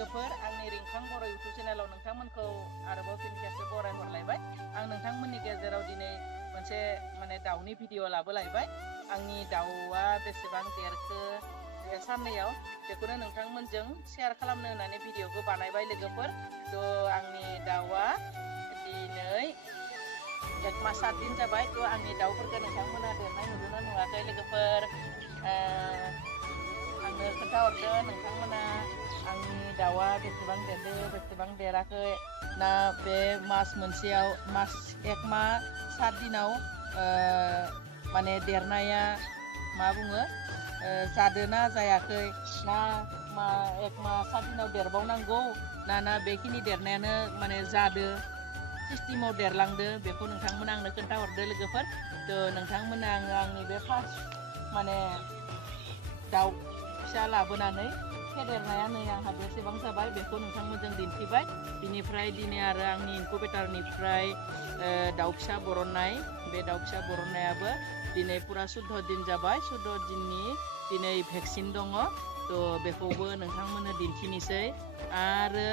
लोगोफोर आंनि रिंखां बर' इउटुब चेनेलाव नोंथांमोनखौ आरोबाव फिन खेबसे बरायहरलायबाय। आं नोंथांमोननि गेजेराव दिनै मोनसे माने दाउनि भिडिअ लाबोलायबाय। आंनि दाउआ बेसेबां देरखो बे साननैयाव बेखौनो नोंथांमोनजों शेयार खालामनो होननानै भिडिअखौ बानायबाय लोगोफोर। थ' आंनि दाउआ दिनै 1 मास 7 दिन जाबाय। थ' आंनि दाउफोरखौ नोंथांमोना देरनाय नुदोंना नुवाखै लोगोफोर आंनो खोन्थाहरदो नोंथांमोना आंनि दाउआ बेसेबां देरदो बेसेबां देराखै ना बे मास मोनसेयाव 1 मास 7 दिनाव माने देरनाया मा बुङो जादोना जायाखै ना 1 मास 7 दिनाव देरबावनांगौ ना बेखिनि देरनायानो माने जादो सिस्टेमाव देरलांदो बेखौ नोंथांमोना आंनो खोन्थाहरदो लोगोफोर। थ' नोंथांमोना आंनि बे फार्स्ट माने दाउ फिसा लाबोनानै फेदेरनाया नै आंहा बेसेबां जाबाय बेखौ नोंथांमोनजों दिन्थिबाय। बिनिफ्राय दिनै आरो आंनि इनकुबेटरनिफ्राय दाउ फिसा बरननाय बे दाउ फिसा बरननायाबो दिनै पुरा 14 दिन जाबाय। 14 दिननि दिनै भेक्सिन दङ। थ' बेखौबो नोंथांमोननो दिन्थिनोसै। आरो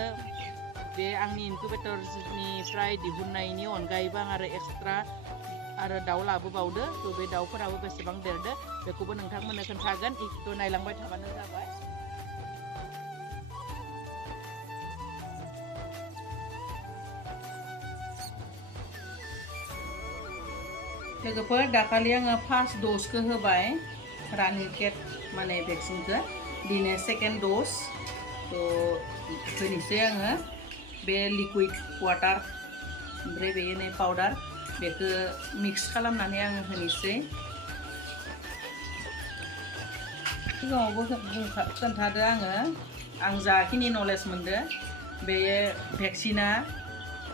बे आंनि इनकुबेटरनिफ्राय दिहुननायनि अनगायैबो आं आरो एक्सट्रा आरो दाउ लाबोबावदो। थ' बे दाउफोराबो बेसेबां देरदो बेखौबो नोंथांमोननो खोन्थागोन। इखौ नायलांबाय थाबानो जाबाय। लोगोफोर दाखालि आङो फार्स्ट द'जखौ होबाय रानिकेट माने भेक्सिनखौ। दिनै सेकेन्ड द'ज। थ' होनोसै आङो बे लिकुइड वाटार ओमफ्राय बे नै पाउडार बेखौ मिक्स खालामनानै आङो होनोसै। सिगाङावबो खोन्थादो आं जाखिनि नलेज मोनदो बे भेक्सिना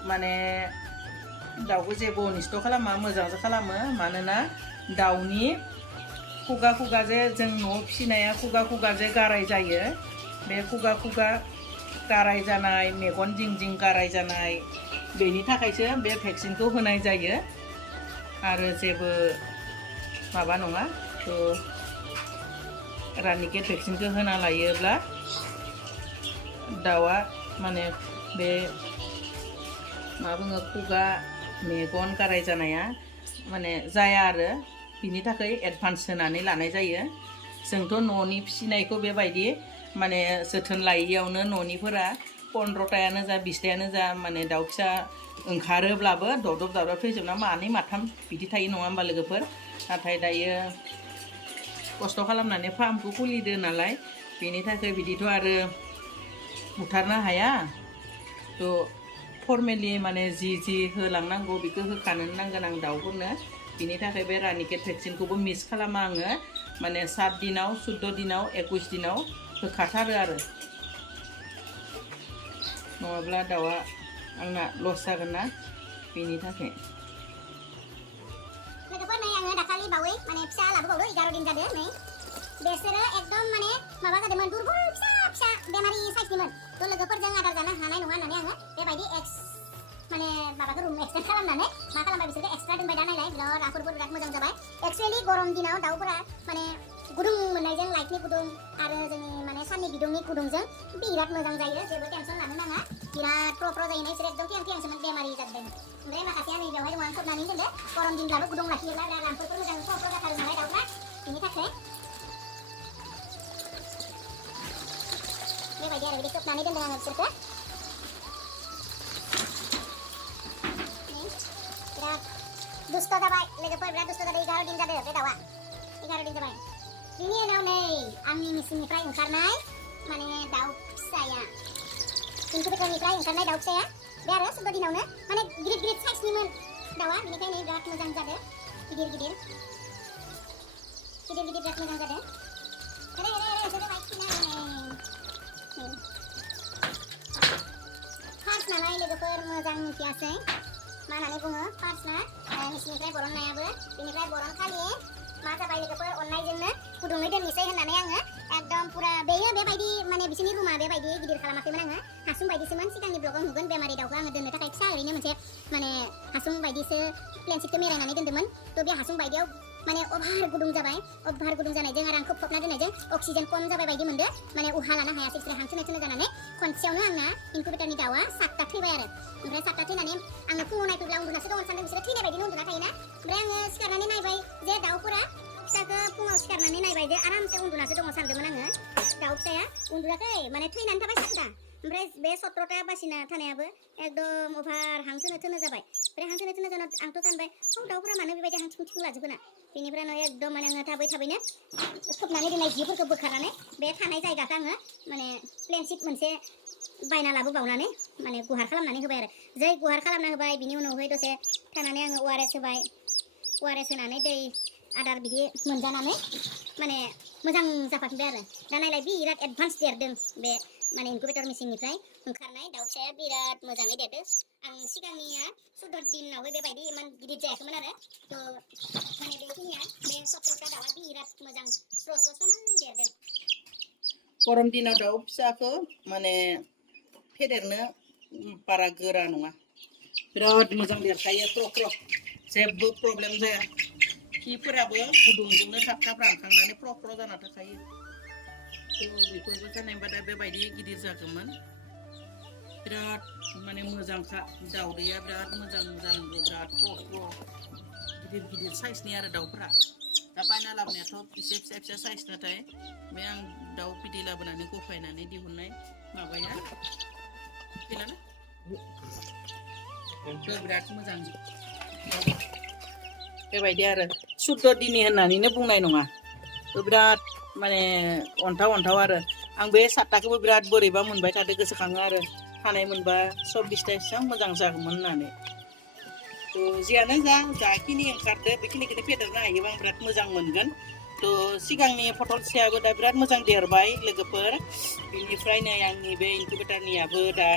माने दाउखौ जेबो अनिस्ट खालामा, मोजांसो खालामो। मानोना दाउनि खुगा जे जों न'आव फिसिनाया खुगा जे गाराय जायो, बे खुगा गाराय जानाय, मेगन जिं गाराय जानाय बेनि थाखायसो बे भेक्सिनखौ होनाय जायो आरो जेबो माबा नङा। थ' रानिकेट भेक्सिनखौ होना लायोब्ला दाउआ माने बे मा बुङो खुगा मेगन गाराय जानाया माने जाया आरो बिनि थाखाय एडभान्स होनानै लानाय जायो। जोंथ' न'नि फिसिनायखौ बेबायदि माने जोथोन लायैयावनो न'निफोरा 15थायानो जा 20थायानो जा माने दाउ फिसा ओंखारोब्लाबो दबदब थैजोबना 2 3 बिदि थायो नङा होमबा लोगोफोर। नाथाय दायो खस्थ' खालामनानै फार्मखौ खुलिदो नालाय बेनि थाखाय बिदिथ' आरो बुथारनो हाया। थ' फर्मेलि माने जि होलांनांगौ बेखौ होखानो नांगोन आं दाउफोरनो। बिनि थाखाय बे रानिकेट भेक्सिनखौबो मिस खालामा आङो। माने 7 दिनाव 14 दिनाव 21 दिनाव होखाथारो आरो नङाब्ला दाउआ आंना लस जागोन ना बेनि थाखाय। लोगोफोर नै आङो दाखालि बावै माने फिसा लाबोबावदो 11 दिन जादो। नै बेसोरो एकदम माने माबा जादोंमोन दुरबल फिसा बेमारि साइजनिमोन। थ' लोगोफोरजों आदार जानो हानाय नङा होननानै आङो बेबायदि माने माबाखौ रुम एक्सटेन्ड खालामनानै मा खालामबाय बिसोरखौ एक्सट्रा दोनबाय। दा नायलाय बिराद आखरफोर बिराद मोजां जाबाय। एक्चुअलि गरम दिनाव दाउफोरा माने गुदुं मोननायजों लाइटनि गुदुं आरो जोंनि माने साननि बिदुंनि गुदुंजों बिराद मोजां जायो। जेबो टेनसन लानो नाङा। बिराद प्र जायो बिसोर एकदम थियां बेमारि जादों। ओमफ्राय माखासेया नै बेवहाय दङ आं खोबनानै दोनदो। गरम दिनब्लाबो गुदुं लाखियोब्ला बिराद रामफोरखौ मोजां प्र जाथारो नालाय दाउफ्रा बिनि थाखाय बेबायदि आरो बिदि खोबनानै दोनदों आङो बिसोरखौ। बिराद दुस्त जाबाय लोगोफोर, बिराद दुस्त जादों। 11 दिन जादों बे दाउआ, 11 दिन जाबाय। बिनि उनाव नै आंनि मेसिननिफ्राय ओंखारनाय माने दाउ फिसाया इनकुबेटरनिफ्राय ओंखारनाय दाउ फिसाया बे आरो 14 दिनावनो माने गिदिर साइजनिमोन दाउआ। बेनिखायनो बिराद मोजां जादों। गिदिर बिराद मोजां जादों। फार्स्ट नालाय लोगोफोर मोजां मिथियासै मा होननानै बुङो। फार्स्टना मेसिननिफ्राय बरननायाबो बेनिफ्राय बरन खालि मा जाबाय लोगोफोर अननायजोंनो गुदुङै दोननोसै होननानै आङो एकदम पुरा बेयो बेबायदि माने बिसोरनि रुमा बेबायदि गिदिर खालामाखैमोन आङो। हासुं बायदिसोमोन। सिगांनि ब्लगाव नुगोन बेमारि दाउखौ आङो दोननो थाखाय फिसा ओरैनो मोनसे माने हासुं बायदिसो प्लेन सिटखौ मेरायनानै दोन्दोंमोन। थ' बे हासुं बायदियाव माने अभार गुदुं जाबाय अभार गुदुं जानायजों आरो आं खोबफबना दोननायजों अक्सिजेन खम जाबाय बायदि मोनदो माने उहा लानो हायासै बिसोर हां थोनो जानानै खनसेयावनो आंना इनकुबेटरनि दाउआ 7टा थैबाय आरो ओमफ्राय 7टा थैनानै आङो फुङाव नायफैब्ला उन्दुनासो दङ सानदों बिसोरो थैनाय बायदिनो उन्दुना थायोना ओमफ्राय आङो सिखारनानै नायबाय जे दाउफोरा फिसाखौ फुङाव सिखारनानै नायबाय जे आरामसे उन्दुनासो दङ सानदोंमोन आङो दाउ फिसाया उन्दुआखै माने थैनानै थाबाय 7टा ओमफ्राय बे 17टा बासिना थानायाबो एकदम अभार हां थोनो जाबाय ओमफ्राय हां थोनो जाना आंथ' सानबाय दाउफोरा मानो बेबायदि हां थिं लाजोबो ना बेनिफ्राय एकदम माने आङो थाबैनो खोबनानै दोननाय जिफोरखौ बोखारनानै बे थानाय जायगाखौ आङो माने प्लेन सिट मोनसे बायना लाबोबावनानै माने गुहार खालामनानै होबाय आरो जै गुहार खालामना होबाय बिनि उनावहाय दसे थानानै आङो ORS होबाय ORS होनानै दै आदार बिदि मोनजानानै माने मोजां जाफाफिनबाय आरो दा नायलाय बिराद एडभान्स देरदों बे माने इनकुबेटर मेसिननिफ्राय ओंखारनाय दाउ फिसाया बिराद मोजाङै देरदों आं सिगांनिया 14 दिनावहाय बेबायदि इमान गिदिर जायाखैमोन आरो थ' माने बेखिनिया बे 17टा दाउआ बिराद मोजां स्र' समान देरदों गरम दिनाव दाउ फिसाखौ माने फेदेरनो बारा गोरा नङा बिराद मोजां देरखायो ख्र' जेबो प्रब्लेम जाया खिफोराबो गुदुंजोंनो थाब रानखांनानै फ्र' जाना थाखायो बेफोरबो जानायबा दा बेबायदि गिदिर जागौमोन बिराद माने मोजांखा दाउदैया बिराद मोजां जानांगौ बिराद फ्र' गिदिर साइजनि आरो दाउफोरा दा बायना लाबोनायाथ' एसे फिसा साइज नाथाय बे आं दाउ बिदै लाबोनानै गफायनानै दिहुननाय माबाया गैलाना बिराद मोजां बेबायदि आरो 14 दिननि होननानैनो बुंनाय नङा बिराद माने अन्थाव आरो आं बे 7टाखौबो बिराद बोरैबा मोनबाय थादों गोसोखाङो आरो थानाय मोनबा 24टा एसेबां मोजां जागौमोन होननानै थ' जियानो जाखिनि ओंखारदो बेखिनिखौनो फेदेरनो हायोबा आं बिराद मोजां मोनगोन थ' सिगांनि फटलसेयाबो दा बिराद मोजां देरबाय लोगोफोर बेनिफ्राय नै आंनि बे इनकुबेटरनियाबो दा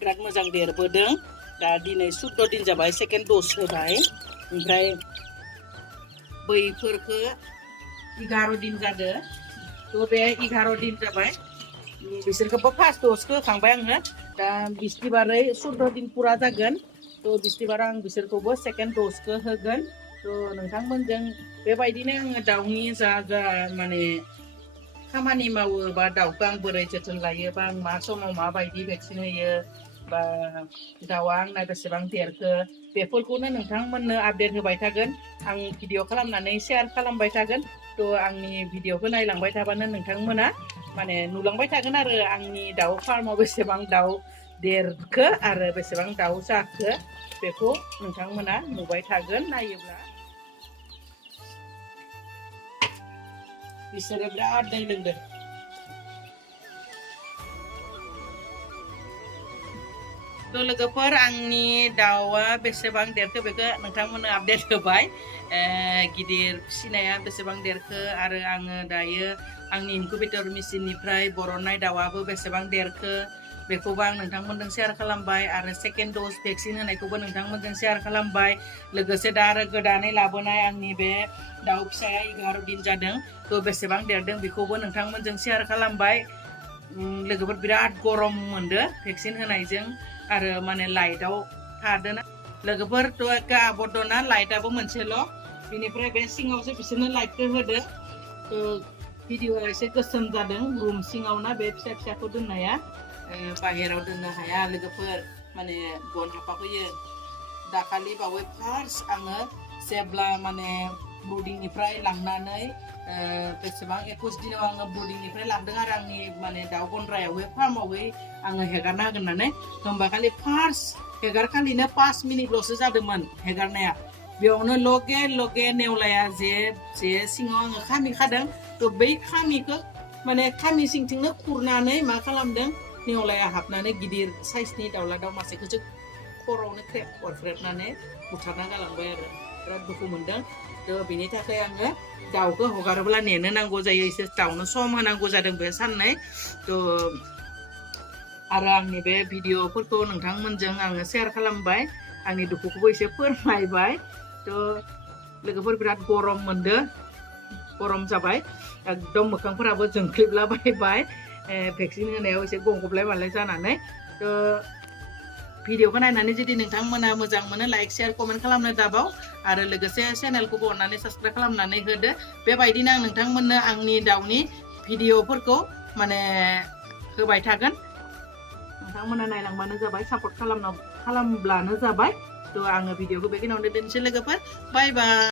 बिराद मोजां देरबोदों दा दिनै 14 दिन जाबाय सेकेन्ड द'ज होबाय ओमफ्राय बैफोरखौ 11 दिन जादो थ' बे 11 दिन जाबाय बिसोरखौबो फार्स्ट द'जखौ होखांबाय आङो दा बिस्तिबारै 14 दिन पुरा जागोन थ' बिस्तिबार आं बिसोरखौबो सेकेन्ड द'जखौ होगोन थ' नोंथांमोनजों बेबायदिनो आङो दाउनि जा माने खामानि मावो बा दाउखौ आं बोरै जोथोन लायो बा आं मा समाव माबायदि भेक्सिन होयो बा दाउआ आंना बेसेबां देरखो बेफोरखौनो नोंथांमोननो आपडेट होबाय थागोन आं भिडिअ खालामनानै शेयार खालामबाय थागोन थ' आंनि भिडिअखौ नायलांबाय थाबानो नोंथांमोना माने नुलांबाय थागोन आरो आंनि दाउ फार्माव बेसेबां दाउ देरखो आरो बेसेबां दाउ जाखो बेखौ नोंथांमोना नुबाय थागोन नायोब्ला बिसोरो बिराद दै लोंदों थ' लोगोफोर आंनि दाउआ बेसेबां देरखो बेखौ नोंथांमोननो आपडेट होबाय गिदिर फिसिनाया बेसेबां देरखो आरो आङो दायो आंनि इनकुबेटर मेसिननिफ्राय बरननाय दाउआबो बेसेबां देरखो बेखौबो आं नोंथांमोनजों शेयार खालामबाय आरो सेकेन्ड द'ज भेक्सिन होनायखौबो नोंथांमोनजों शेयार खालामबाय लोगोसे दा आरो गोदानै लाबोनाय आंनि बे दाउ फिसाया 11 दिन जादों थ' बेसेबां देरदों बेखौबो नोंथांमोनजों शेयार खालामबाय लोगोफोर बिराद गरम मोनदो भेक्सिन होनायजों आरो माने लाइटआव थादोना लोगोफोर थ' एखे आबद्धना लाइटआबो मोनसेल' बिनिफ्राय बे सिङावसो बिसोरनो लाइटखौ होदो थ' भिडिअआ एसे गोसोम जादों रुम सिङाव ना बे फिसाखौ दोननाया बाहेराव दोननो हाया लोगोफोर माने गन हाबफैयो दाखालि बावै फार्स्ट आङो जेब्ला माने ब्रुडिंनिफ्राय लांनानै बेसेबां 21 दिनाव आङो ब्रुडिंनिफ्राय लांदों आरो आंनि माने दाउ गन्द्रायावहाय फार्मावहाय आङो हेगारना होगोन होननानै होमबा खालि फार्स्ट हेगारखालिनो 5 मिनिटल'सो जादोंमोन हेगारनाया बेयावनो लगे नेवलाया जे सिङाव आङो खामि खादों थ' बै खामिखौ माने खामि सिंथिंनो खुरनानै मा खालामदों नेवलाया हाबनानै गिदिर साइजनि दाउला दाउ मासेखौसो खर'आवनो ख्रेब अरफ्रेबनानै बुथारना गालांबाय आरो बिराद दुखु मोनदों थ' बेनि थाखाय आङो दाउखौ हगारोब्ला नेनो नांगौ जायो एसे दाउनो सम होनांगौ जादों बे साननै थ' आरो आंनि बे भिडिअफोरखौ नोंथांमोनजों आङो शेयार खालामबाय आंनि दुखुखौबो एसे फोरमायबाय थ' लोगोफोर बिराद गरम मोनदों गरम जाबाय एकदम मोखांफोराबो जोंख्लिबलाबायबाय भेक्सिन होनायाव एसे गंगबलाय मालाय जानानै थ' भिडिअखौ नायनानै जुदि नोंथांमोना मोजां मोनो लाइक शेयार कमेन्ट खालामनो दाबाव आरो लोगोसे चेनेलखौबो अननानै साबस्क्राइब खालामनानै होदो बेबायदिनो आं नोंथांमोननो आंनि दाउनि भिडिअफोरखौ माने होबाय थागोन नोंथांमोना नायलांबानो जाबाय सापर्ट खालामब्लानो जाबाय थ' आङो भिडिअखौ बेखिनियावनो दोननोसै लोगोफोर बाय बाय